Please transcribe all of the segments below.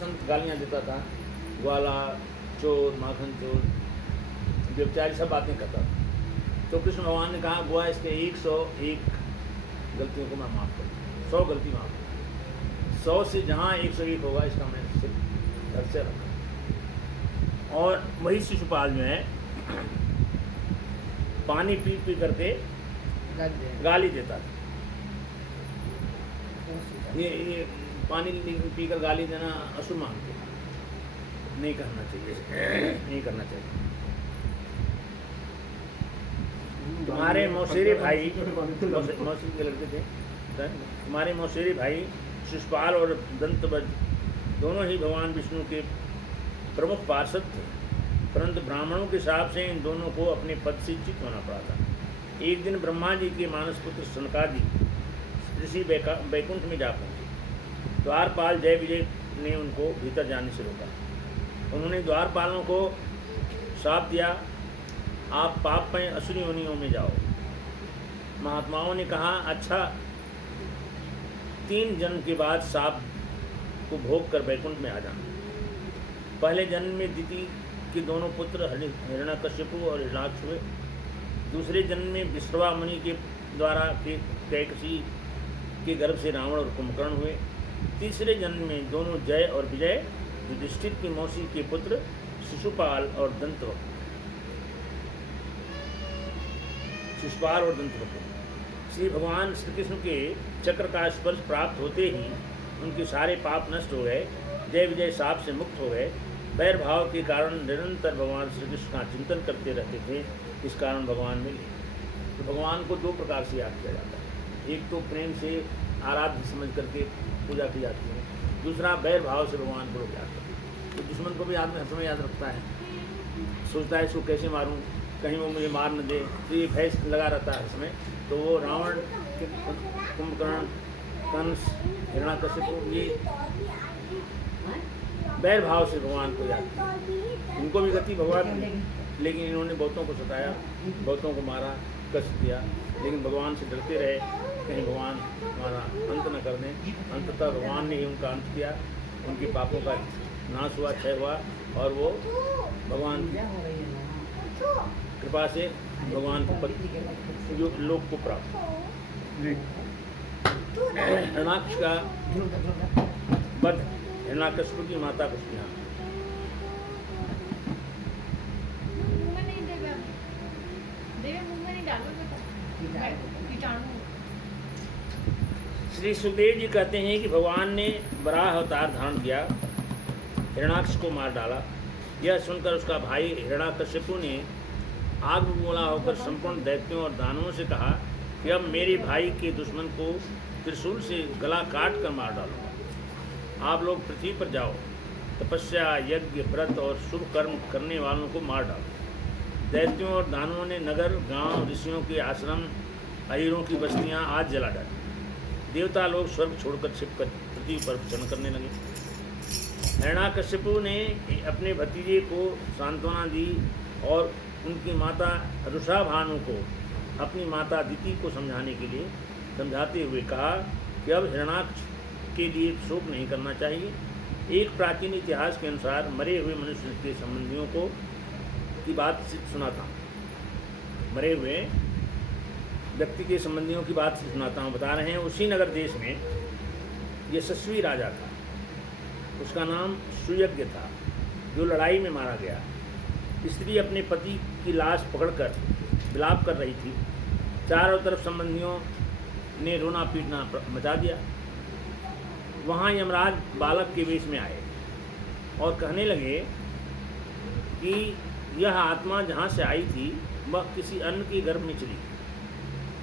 संत गालियाँ देता था, ग्वाला, चोर, माखन चोर, व्यभिचारी, सब बातें करता था। तो कृष्ण भगवान ने कहा बुआ इसके 101 गलतियों को मैं माफ़ करूँ, 100 गलती माफ़ करूँ, 100 से जहाँ 101 होगा इसका मैं सिर्फ घर से रखा। और वही शिशुपाल जो है पानी पी पी करके गाली देता था। ये पानी पीकर गाली देना अशुभ मानते, नहीं करना चाहिए, नहीं करना चाहिए। तुम्हारे मौसेरे भाई, मौसी के लड़के थे, तुम्हारे मौसेरे भाई शिशुपाल और दंतवज दोनों ही भगवान विष्णु के प्रमुख पार्षद थे, परंतु ब्राह्मणों के हिसाब से इन दोनों को अपने पद से च्युत होना पड़ा था। एक दिन ब्रह्मा जी के मानस पुत्र सनकादि ऋषि बैकुंठ में जा पहुंचे। द्वारपाल जय विजय ने उनको भीतर जाने से रोका। उन्होंने द्वारपालों को श्राप दिया, आप पापमय असुरी योनियों में जाओ। महात्माओं ने कहा अच्छा, 3 जन्म के बाद श्राप को भोग कर बैकुंठ में आ जाना। पहले जन्म में दिति के दोनों पुत्र हिरण्यकश्यपु और हिरण्याक्ष हुए। दूसरे जन्म में विश्रवा मुनि के द्वारा कैकसी के गर्भ से रावण और कुंभकर्ण हुए। तीसरे जन्म में दोनों जय और विजय युधिष्ठिर की मौसी के पुत्र शिशुपाल और दंतवक्र श्री भगवान श्री कृष्ण के चक्र का स्पर्श प्राप्त होते ही उनके सारे पाप नष्ट हो गए, जय विजय शाप से मुक्त हो गए। वैर भाव के कारण निरंतर भगवान श्री कृष्ण का चिंतन करते रहते थे, इस कारण भगवान मिले। तो भगवान को 2 प्रकार से याद किया जाता है, एक तो प्रेम से आराध्य समझ करके पूजा की जाती है, दूसरा वैर भाव से भगवान को लोग याद करते हैं। तो दुश्मन को भी आदमी हर समय याद रखता है, सोचता है इसको कैसे मारूं, कहीं वो मुझे मार न दे, तो ये भय लगा रहता है हर समय। तो वो रावण, कुंभकर्ण, कंस, हिरण्याकश्यप, ये वैर भाव से भगवान को याद किया। इनको भी गति भगवान, लेकिन इन्होंने बहुतों को सताया, बहुतों को मारा, कष्ट दिया, लेकिन भगवान से डरते रहे कहीं भगवान हमारा अंत न कर दें। अंततः भगवान ने ही उनका अंत किया, उनके पापों का नाश हुआ, क्षय हुआ, और वो भगवान की कृपा से भगवान को जो लोक को प्राप्त। हिरण्याक्ष का वध, हिरण्याकश्यप की माता कुछ यहाँ श्री सुखदेव जी कहते हैं कि भगवान ने वराह अवतार धारण किया, हिरण्याक्ष को मार डाला। यह सुनकर उसका भाई हिरण्याकश्यपु ने आग में गोला होकर संपूर्ण दैत्यों और दानवों से कहा कि अब मेरे भाई के दुश्मन को त्रिशूल से गला काट कर मार डालूंगा। आप लोग पृथ्वी पर जाओ, तपस्या, यज्ञ, व्रत और शुभ कर्म करने वालों को मार डालो। दैत्यों और दानवों ने नगर, गांव, ऋषियों के आश्रम, अहीरों की बस्तियां आज जला डाली। देवता लोग स्वर्ग छोड़कर छिपकर पृथ्वी पर भजन करने लगे। हिरण्याकश्यपु ने अपने भतीजे को सांत्वना दी और उनकी माता रुषा भानु को अपनी माता दिति को समझाने के लिए समझाते हुए कहा कि अब हिरण्याक्ष के लिए शोक नहीं करना चाहिए। एक प्राचीन इतिहास के अनुसार मरे हुए मनुष्य के संबंधियों को की बात सुनाता हूँ, मरे हुए व्यक्ति के संबंधियों की बात सुनाता हूँ। बता रहे हैं उसी नगर देश में यशस्वी राजा था, उसका नाम सुयज्ञ था, जो लड़ाई में मारा गया। स्त्री अपने पति की लाश पकड़कर विलाप कर रही थी। चारों तरफ संबंधियों ने रोना पीटना मचा दिया। वहाँ यमराज बालक के वेश में आए और कहने लगे कि यह आत्मा जहाँ से आई थी वह किसी अन्य के गर्भ में चली।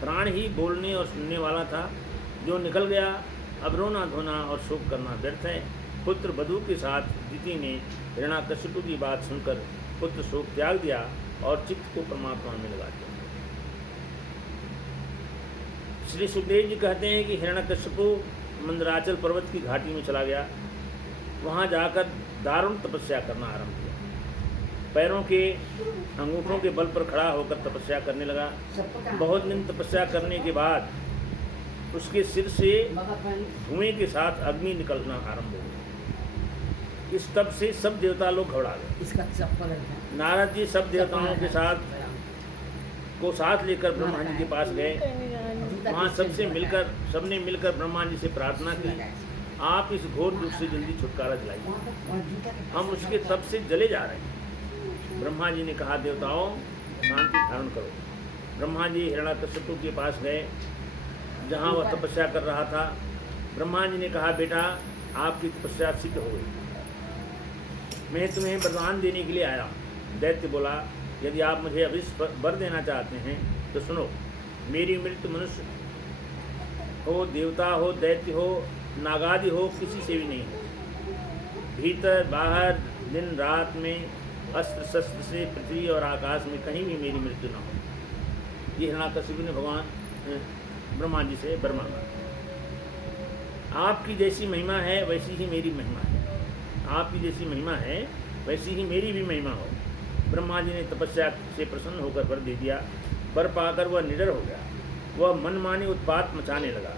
प्राण ही बोलने और सुनने वाला था, जो निकल गया। अब रोना धोना और शोक करना व्यर्थ है। पुत्र वधू के साथ दिति ने हिरण्याकश्यप की बात सुनकर पुत्र शोक त्याग दिया और चित्त को परमात्मा में लगा दिया। श्री सुखदेव जी कहते हैं कि हिरण्याकश्यप मंदराचल पर्वत की घाटी में चला गया। वहाँ जाकर दारुण तपस्या करना आरंभ किया। पैरों के अंगूठों के बल पर खड़ा होकर तपस्या करने लगा। बहुत दिन तपस्या करने के बाद उसके सिर से धुएं के साथ अग्नि निकलना आरंभ हो गई। इस तप से सब देवता लोग घबरा गए। इसका चप्पल है। नारद जी सब देवताओं के साथ लेकर ब्रह्मा जी के पास गए। वहाँ सबने मिलकर ब्रह्मा जी से प्रार्थना की, आप इस घोर दुख से जल्दी छुटकारा दिलाइए, हम उसके तप से जले जा रहे हैं। ब्रह्मा जी ने कहा, देवताओं शांति धारण करो। ब्रह्मा जी हिरण्यकशिपु के पास गए जहाँ वह तपस्या कर रहा था। ब्रह्मा जी ने कहा, बेटा आपकी तपस्या सिद्ध हो गई, मैं तुम्हें वरदान देने के लिए आया हूँ। दैत्य बोला, यदि आप मुझे अभिष्ट वर देना चाहते हैं तो सुनो, मेरी मृत्यु मनुष्य हो, देवता हो, दैत्य हो, नागादि हो, किसी से भी नहीं हो। भीतर बाहर दिन रात में अस्त्र शस्त्र से पृथ्वी और आकाश में कहीं भी मेरी मृत्यु न हो। ये हिरण्यकशिपु ने भगवान ब्रह्मा जी से वर मांगा। आपकी जैसी महिमा है वैसी ही मेरी महिमा है, आपकी जैसी महिमा है वैसी ही मेरी भी महिमा हो। ब्रह्मा जी ने तपस्या से प्रसन्न होकर वर दे दिया। वर पाकर वह निडर हो गया। वह मनमानी उत्पात मचाने लगा।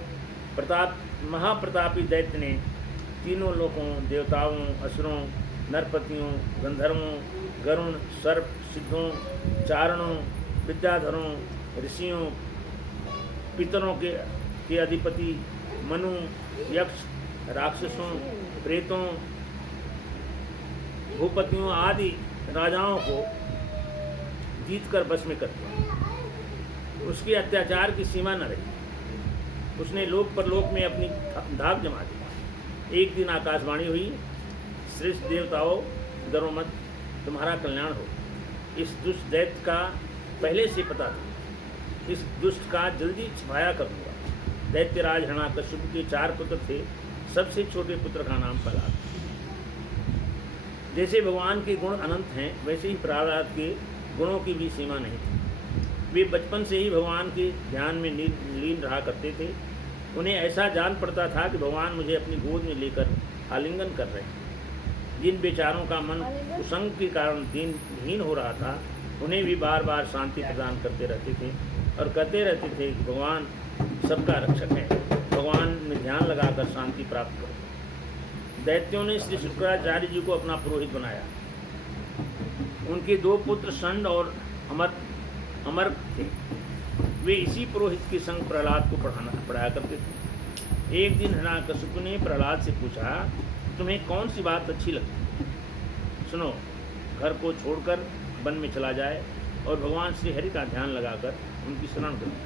महाप्रतापी दैत्य ने तीनों लोकों, देवताओं, असुरों, नरपतियों, गंधर्वों, गरुण, सर्प, सिद्धों, चारणों, विद्याधरों, ऋषियों, पितरों के अधिपति मनु, यक्ष, राक्षसों, प्रेतों, भूपतियों आदि राजाओं को जीतकर बस में कर दिया। उसके अत्याचार की सीमा न रही। उसने लोक परलोक में अपनी धाक जमा दी। एक दिन आकाशवाणी हुई, श्रेष्ठ देवताओं, डरो मत, तुम्हारा कल्याण हो। इस दुष्ट दैत्य का पहले से पता था, इस दुष्ट का जल्दी छिपाया कर दूंगा। दैत्यराज हिरण्यकशिपु के 4 पुत्र थे। सबसे छोटे पुत्र का नाम प्रहलाद। जैसे भगवान के गुण अनंत हैं, वैसे ही प्रहलाद के गुणों की भी सीमा नहीं थी। वे बचपन से ही भगवान के ध्यान में लीन रहा करते थे। उन्हें ऐसा जान पड़ता था कि भगवान मुझे अपनी गोद में लेकर आलिंगन कर रहे हैं। जिन बेचारों का मन कुसंग के कारण दीनहीन हो रहा था, उन्हें भी बार बार शांति प्रदान करते रहते थे और कहते रहते थे कि भगवान सबका रक्षक है, भगवान में ध्यान लगाकर शांति प्राप्त करो। दैत्यों ने श्री शुक्राचार्य जी को अपना पुरोहित बनाया। उनके 2 पुत्र षंड और अमर थे। वे इसी पुरोहित के संग प्रहलाद को पढ़ाया करते थे। एक दिन हिरण्यकशिपु ने प्रहलाद से पूछा, तुम्हें कौन सी बात अच्छी लगती? सुनो, घर को छोड़कर वन में चला जाए और भगवान श्री हरि का ध्यान लगाकर उनकी शरण करे।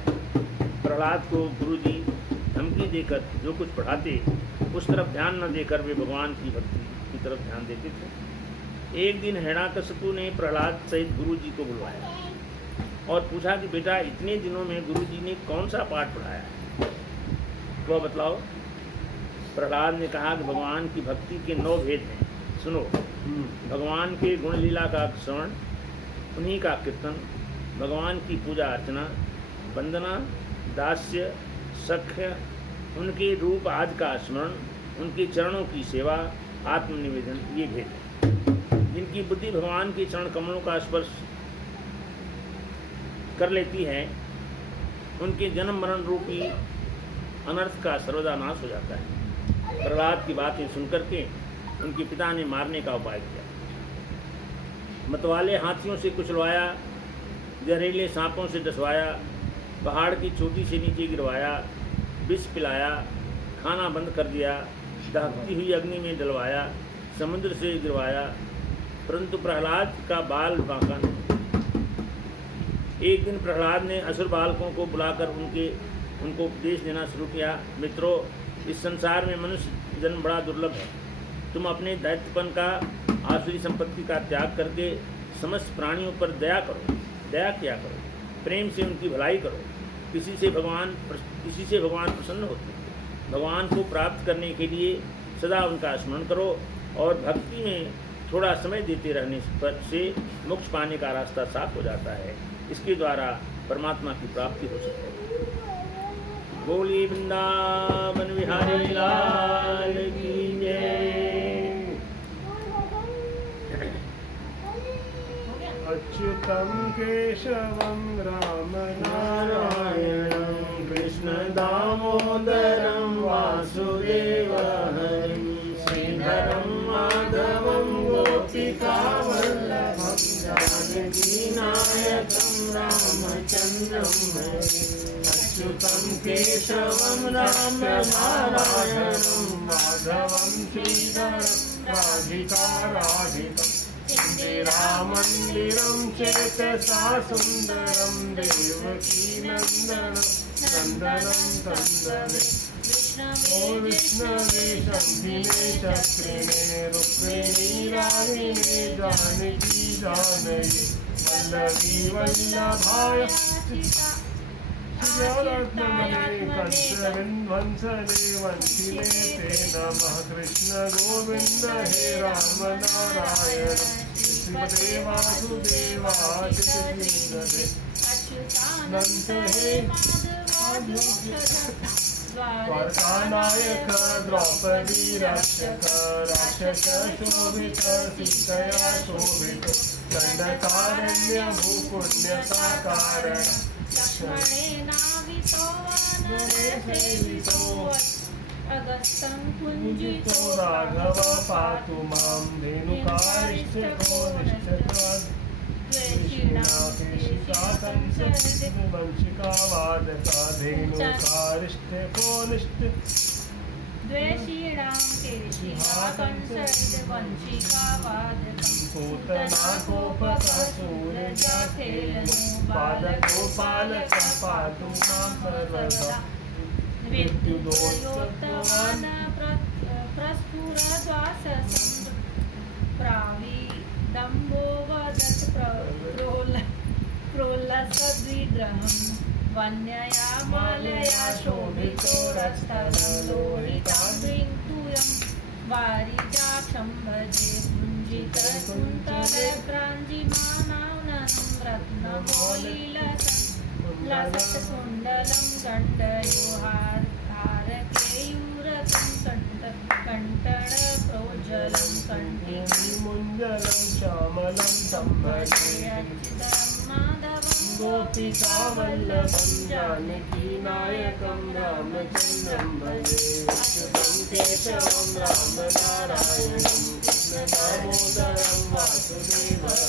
प्रहलाद को गुरुजी धमकी देकर जो कुछ पढ़ाते, उस तरफ ध्यान न देकर वे भगवान की भक्ति की तरफ ध्यान देते थे। एक दिन हिरण्यकशिपु ने प्रहलाद सहित गुरुजी को बुलवाया और पूछा कि बेटा, इतने दिनों में गुरुजी ने कौन सा पाठ पढ़ाया है, वह बतलाओ। प्रहलाद ने कहा कि भगवान की भक्ति के 9 भेद हैं। सुनो, भगवान के गुण लीला का श्रवण, उन्हीं का कीर्तन, भगवान की पूजा अर्चना, वंदना, दास्य, सख्य, उनके रूप आदि का स्मरण, उनके चरणों की सेवा, आत्मनिवेदन, ये भेद हैं। जिनकी बुद्धि भगवान के चरण कमलों का स्पर्श कर लेती है, उनके जन्म मरण रूपी अनर्थ का सर्वदा नाश हो जाता है। प्रहलाद की बातें सुनकर के उनके पिता ने मारने का उपाय किया। मतवाले हाथियों से कुचलवाया, जहरीले सांपों से डसवाया, पहाड़ की चोटी से नीचे गिरवाया, विष पिलाया, खाना बंद कर दिया, दहकती हुई अग्नि में डलवाया, समुद्र से गिरवाया, परंतु प्रहलाद का बाल बांका नहीं। एक दिन प्रहलाद ने असुर बालकों को बुलाकर उनको उपदेश देना शुरू किया। मित्रों, इस संसार में मनुष्य जन्म बड़ा दुर्लभ है। तुम अपने दैत्यपन का, आसुरी संपत्ति का त्याग करके समस्त प्राणियों पर दया करो, दया किया करो, प्रेम से उनकी भलाई करो। किसी से भगवान प्रसन्न होते हैं। भगवान को प्राप्त करने के लिए सदा उनका स्मरण करो और भक्ति में थोड़ा समय देते रहने पर से मोक्ष पाने का रास्ता साफ हो जाता है। इसके द्वारा परमात्मा की प्राप्ति हो सकती है। बोली वृंदावन बिहारी लाल की जय। अच्युतं केशवं राम नारायणं कृष्ण दामोदरं वासुदेव हरिं श्रीधरं माधव गोपिका वल्लभं जानकी नायकं रामचन्द्रं भजे अच्युतं केशवं राम नारायणं माधवं श्रीधरं राधिका राधिकम् इंदिरामन्दिरं चेतसा सुन्दरं देवकी नन्दनं नन्दनं तन्दने ओ विष्णवे शम्भिने चक्रिणे रुक्मिणी रागिणे जानकी जानकी वल्लभी वल्लभाय श्रीरत्नमणे कंसविन्वंसने वंशिने ते नमः कृष्ण गोविन्द हे राम नारायण श्रीमते वासुदेवाय कृष्णदे अच्युतानंत हे द्वारकानायक द्रौपदी रक्षक राक्षस शोभित सीतया शोभित दंडकारण्य भूपुण्यका कारण लक्ष्मणेनावितो वानरे सेवितो अगस्तं कुञ्जितो राघव पातु मां धेनुकारिष्ठको निष्ठत्वान् वंशिका वादका धेनुकारिष्ठको निष्ठ द्वेषीणां केशिहा कंसवंशिका वादकं पूतना कोपकसूरजाखेलनु बालगोपालक पातु मां सर्वदा विद्युदोत्तवान् प्रस्फुरद्वाससं प्राविडम्बो वदत् प्रोल्लसद्विग्रहं वन्यया मालया शोभितो रस्थलं लोहिताद्रिङ्क्तूयं वारिजाक्षं भजे कुञ्जितकुन्तले प्राञ्जिमानाननं रत्नमौलिलसं लसत्कुण्डलं दण्डयोहारकेयूरकं कण्टणप्रोज्ज्वलं मुञ्जलं श्यामलं सम्भजे अच्युतं माधवं गोपिका वल्लभं जानकी नायकं रामचन्द्रं भजे अच्युतं केशवं राम नारायणं कृष्ण दामोदरं वासुदेवं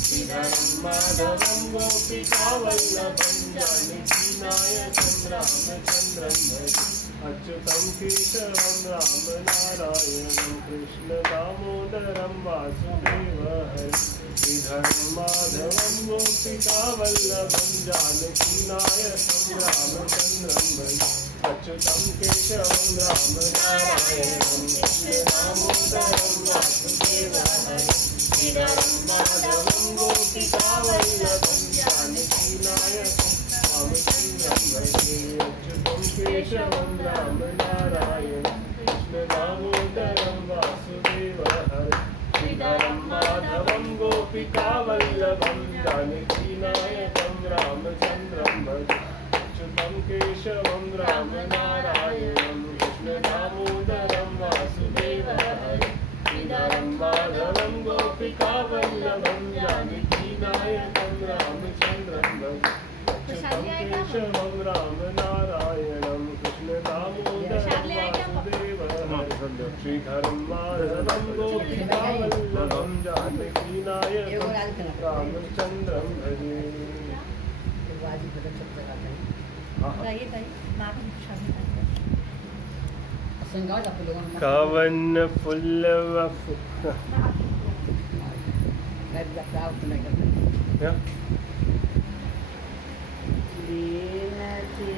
श्रीधरं माधवं गोपिका वल्लभं जानकी नायकं रामचन्द्रं भजे अच्युतं केशवं राम नारायणं कृष्ण दामोदरं वासुदेवं श्रीधरं माधवं गोपिका वल्लभं जानकी नायकं रामचन्द्रं भजे अच्युतं केशवं राम नारायणं कृष्ण दामोदरं वासुदेवं श्रीधरं माधवं गोपिका वल्लभं जानकी नायकं रामचन्द्रं भजे अच्युतं केशवं राम नारायणं कृष्ण दामोदरं वासुदेवं श्रीधरं माधवं गोपिका वल्लभं जानकी नायकं रामचन्द्रं भजे अच्युतं केशवं राम नारायणं कृष्ण दामोदरं वासुदेवं श्रीधरं माधवं गोपिका वल्लभं जानकी नायकं रामचन्द्रं भजे अच्युतं केशवं राम नारायणं कृष्ण दामोदरं वासुदेवं श्रीधरं माधवं गोपिका वल्लभं जानकी नायकं रामचन्द्रं भजे कवन फुल्लव दीनती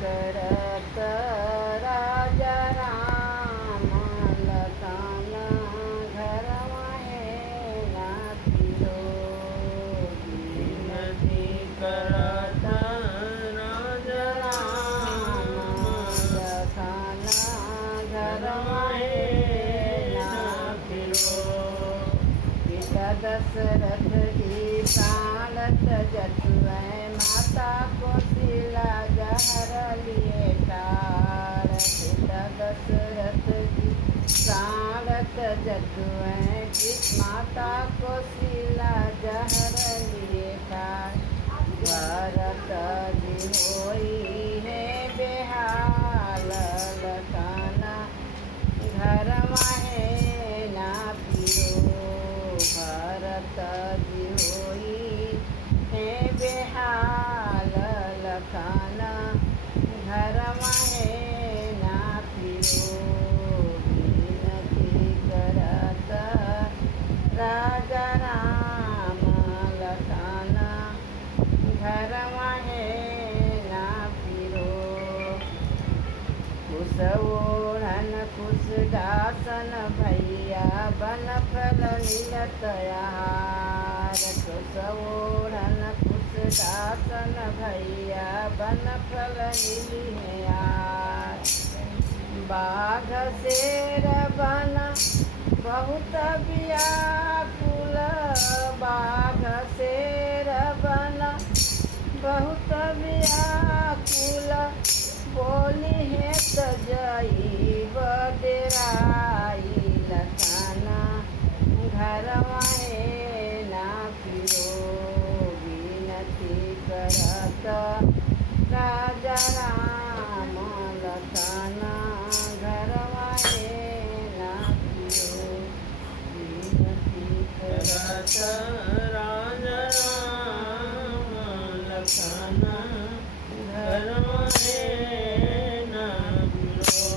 करत राजा राम लताना घर माहे नाथिरो दीनती करत राजा राम लताना घर माहे नाथिरो पिता दशरथ जी प्राणत जतुऐ माता कौशल्या जहर लिए तार पिता दशरथ जी प्राणत जतुऐ माता कौशल्या जहर लिए तार भरत जी होई है बेहाल लताना घर माहे ना पिरो लखन घर माहे ना पियो विनती करत राजा राम लखन घर माहे ना पिरो कुश ओढ़न कुश दासन भैया बन फल मिलत आहार कुश ओढ़न कुश दासन भैया बन फल मिली आहार बाघ शेर बन बहुत व्याकुल बाघ शेर बन बहुत व्याकुल बोली है तजईब डेराई लखन घर माहे ना पिरो विनती करत राजा राम लखन घर माहे ना पिरो विनती करत राजा राम लखन घर माहे ना पिरो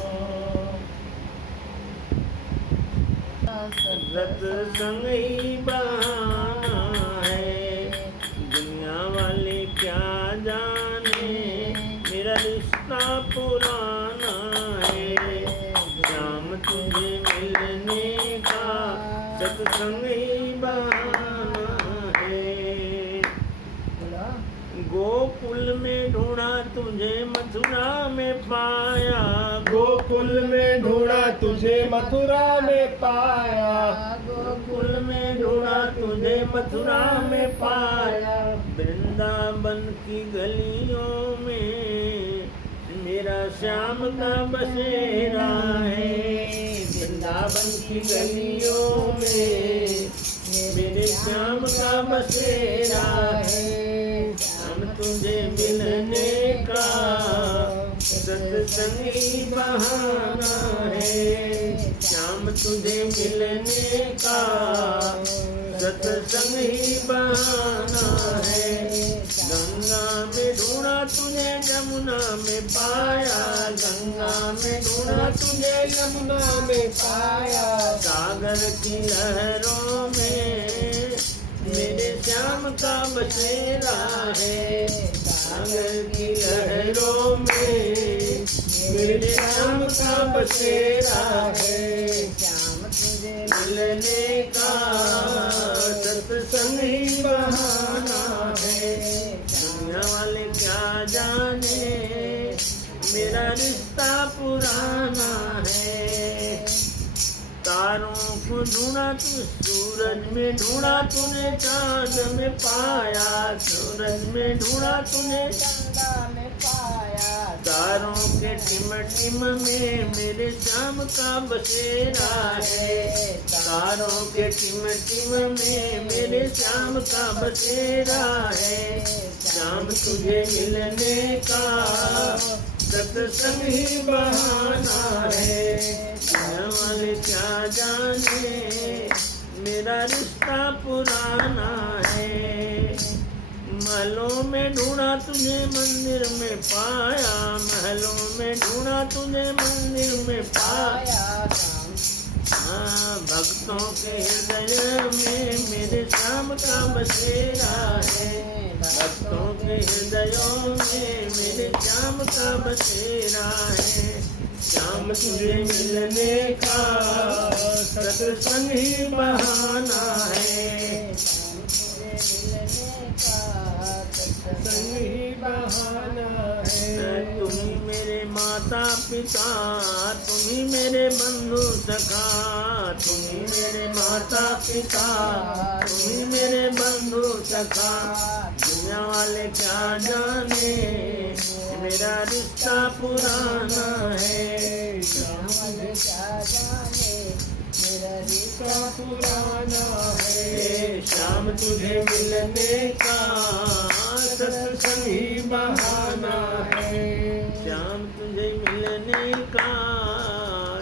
सत्संग ही बहाना है दुनिया वाले क्या जाने मेरा रिश्ता पुराना है शाम तुझे मिलने का सत्संग ही बहाना है गोकुल में ढूंढा तुझे मथुरा में पाया गोकुल में ढूंढा तुझे मथुरा में पाया गोकुल में ढूंढा तुझे मथुरा में पाया वृंदावन की गलियों में मेरा श्याम का बसेरा है वृंदावन की गलियों में मेरे श्याम का बसेरा है श्याम तुझे मिलने का सत्संग ही बहाना है श्याम तुझे मिलने का सत्संग ही बहाना है गंगा में ढूंढा तुझे यमुना में पाया गंगा में ढूंढा तुझे यमुना में पाया सागर की लहरों में मेरे श्याम का बसेरा है सागर की लहरों में मेरे श्याम का बसेरा है श्याम तुझे मिलने का सत्संग ही बहाना है दुनिया वाले क्या जाने मेरा रिश्ता पुराना है तारों को ढूंढा तू सूरज में ढूंढा तूने चांद में पाया सूरज में ढूंढा तूने गंगा में पाया तारों के टिम टिम में मेरे श्याम का बसेरा है तारों के टिम टिम में मेरे श्याम का बसेरा है श्याम तुझे मिलने का सत्संग ही बहाना है दुनिया वाले क्या जाने मेरा रिश्ता पुराना है महलों में ढूंढा तुझे मंदिर में पाया महलों में ढूंढा तुझे मंदिर में पाया हाँ भक्तों के हृदय में मेरे श्याम का बसेरा है भक्तों के हृदयों में मेरे श्याम का बसेरा है श्याम तुझे मिलने का सत्संग ही बहाना है सत्संग ही बहाना है तुम ही मेरे माता पिता तुम ही मेरे बंधु सखा तुम ही मेरे माता पिता तुम ही मेरे बंधु सखा दुनिया वाले क्या जाने मेरा रिश्ता पुराना है रिश्ता पुराना है शाम तुझे मिलने का सत्संग ही बहाना है शाम तुझे मिलने का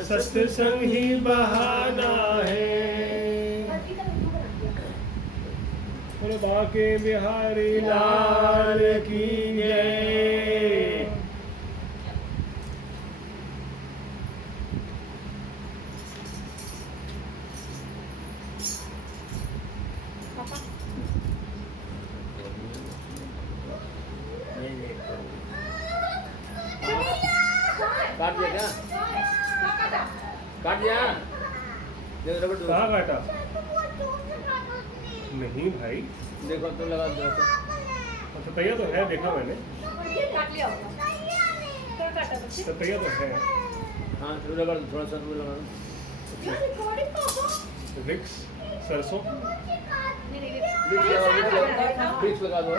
सत्संग ही बहाना है। बोलो बाके बिहारी लाल की जय। काट दिया क्या? काट दिया? देखो रबड़ कहाँ काटा? नहीं भाई, देखो तो लगा दो। अच्छा तैयार तो है, देखा मैंने। तो तैयार तो है। हाँ रबड़ थोड़ा सा रबड़ लगा दो। विक्स सरसों बीच लगा दो।